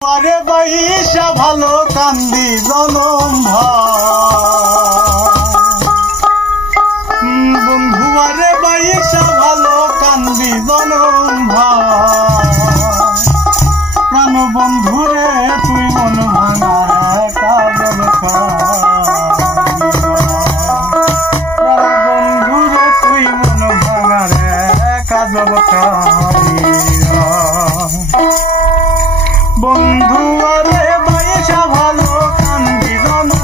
আরে বাইশা ভালো কান্দি জনম বন্ধু, আরে বাইশা ভালো কান্দি জনম প্রাণ বন্ধুরে তুই মন ভাঙার কাজল বন্ধুরে তুই মন ভাঙার কাজল বন্ধু আরে বাইশা ভালো কান্দি জনম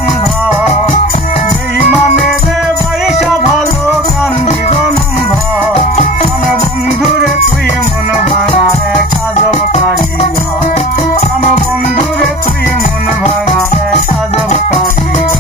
যেই মানে রে বাইশা ভালো কান্দি জনম আমার বন্ধুরে তুই মন ভাঙা কাজব কারিগ আমার বন্ধুরে তুই মন ভাঙা কাজব কারিগ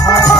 Bye.